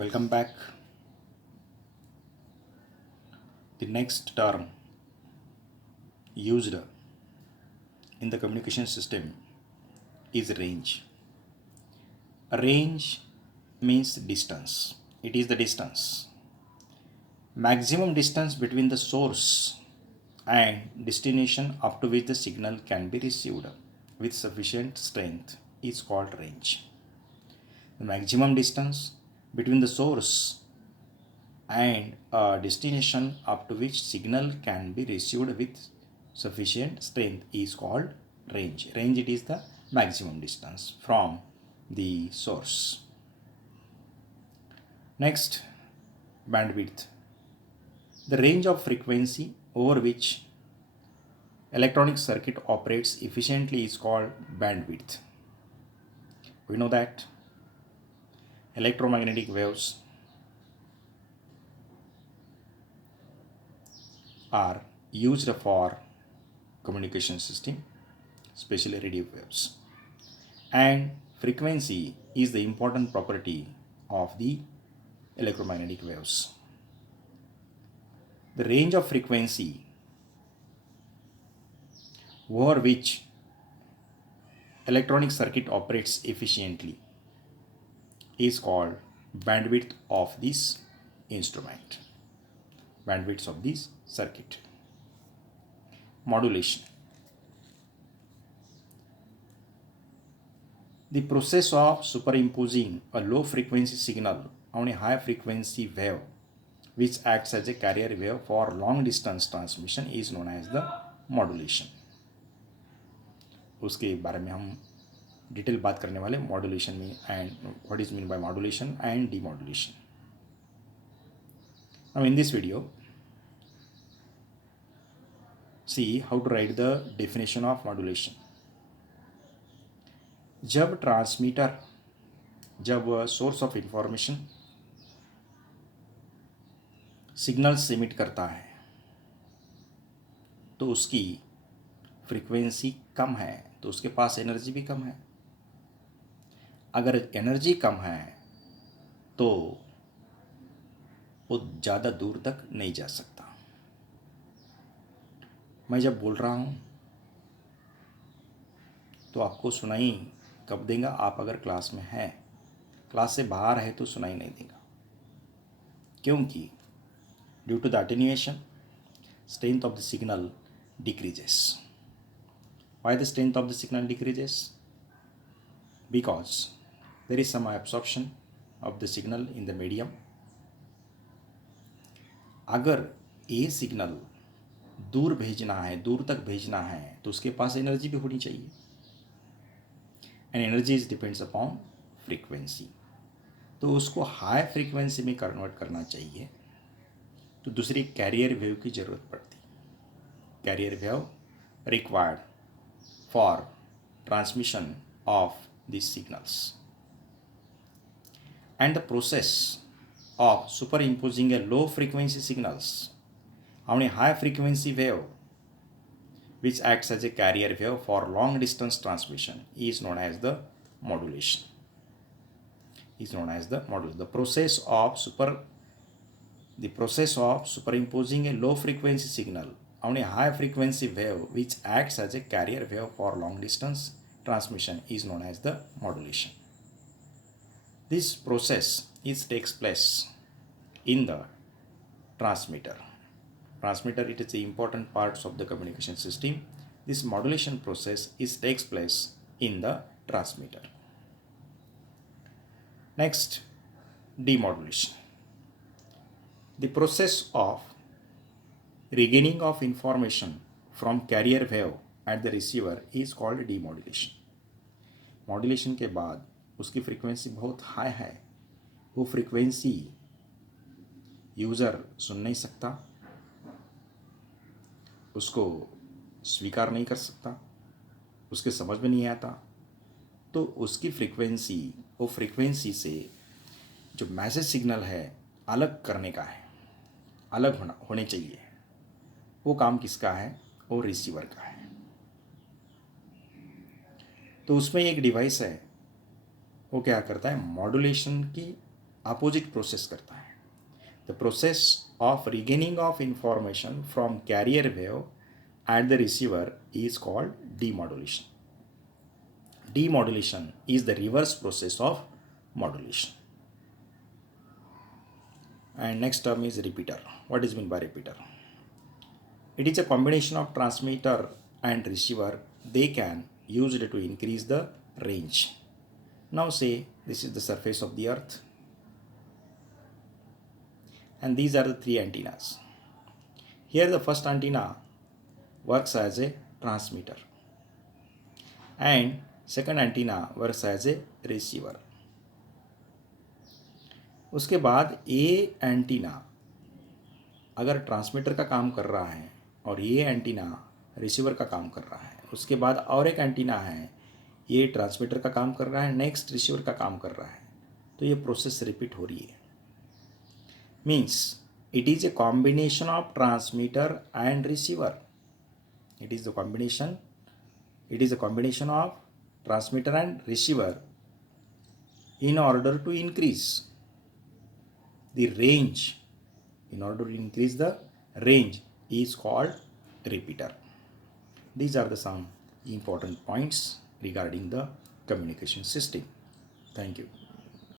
Welcome back. The next term used in the communication system is range. Range means distance. It is the distance. Maximum distance between the source and destination up to which the signal can be received with sufficient strength is called range. The maximum distance between the source and a destination up to which signal can be received with sufficient strength is called range. Range, it is the maximum distance from the source. Next, bandwidth. The range of frequency over which electronic circuit operates efficiently is called bandwidth. We know that electromagnetic waves are used for communication system, especially radio waves, and frequency is the important property of the electromagnetic waves. The range of frequency over which electronic circuit operates efficiently is called bandwidth of this instrument, bandwidth of this circuit. Modulation. The process of superimposing a low frequency signal on a high frequency wave which acts as a carrier wave for long distance transmission is known as the modulation. उसके बारे में हम detail बात करने वाले modulation में and what is mean by modulation and demodulation. Now in this video, see how to write the definition of modulation. जब transmitter, जब source of information signals emit करता है तो उसकी फ्रीक्वेंसी कम है तो उसके पास एनर्जी भी कम है. अगर एनर्जी कम है तो वो ज़्यादा दूर तक नहीं जा सकता. मैं जब बोल रहा हूँ तो आपको सुनाई कब देगा? आप अगर क्लास में हैं, क्लास से बाहर है तो सुनाई नहीं देगा, क्योंकि due to the attenuation strength of the signal decreases. Why the strength of the signal decreases? Because there is some absorption of the signal in the medium. अगर ये सिग्नल दूर भेजना है, दूर तक भेजना है तो उसके पास एनर्जी भी होनी चाहिए, and energy is depends upon frequency. तो उसको हाई फ्रीक्वेंसी में कन्वर्ट करना चाहिए तो दूसरी कैरियर वेव की ज़रूरत पड़ती. Carrier wave required for transmission of these signals. And the process of superimposing a low frequency signals on a high frequency wave which acts as a carrier wave for long distance transmission is known as the modulation. The process of superimposing a low frequency signal on a high frequency wave which acts as a carrier wave for long distance transmission is known as the modulation. This process takes place in the transmitter. It is the important parts of the communication system. This modulation process takes place in the transmitter. Next, demodulation. The process of regaining of information from carrier wave at the receiver is called demodulation. Modulation के बाद उसकी frequency बहुत high है, वो frequency user सुन नहीं सकता, उसको स्वीकार नहीं कर सकता, उसके समझ में नहीं आता, तो उसकी फ्रीक्वेंसी, वो फ्रीक्वेंसी से जो मैसेज सिग्नल है अलग करने का है, अलग होने चाहिए. वो काम किसका है? वो रिसीवर का है. तो उसमें एक डिवाइस है, वो क्या करता है? मॉड्यूलेशन की अपोजिट प्रोसेस करता है. The process of regaining of information from carrier wave at the receiver is called demodulation. Demodulation is the reverse process of modulation. And next term is repeater. What is meant by repeater? It is a combination of transmitter and receiver. They can use it to increase the range. Now say this is the surface of the earth, and these are the three antennas. Here the first antenna works as a transmitter and second antenna works as a receiver. उसके बाद ये antenna अगर transmitter का काम कर रहा है और ये एंटीना रिसीवर का काम कर रहा है, उसके बाद और एक एंटीना है, ये ट्रांसमीटर का काम कर रहा है, नेक्स्ट रिसीवर का काम कर रहा है, तो ये प्रोसेस रिपीट हो रही है. Means it is a combination of transmitter and receiver. It is a combination of transmitter and receiver in order to increase the range. In order to increase the range is called repeater. These are the some important points regarding the communication system. Thank you.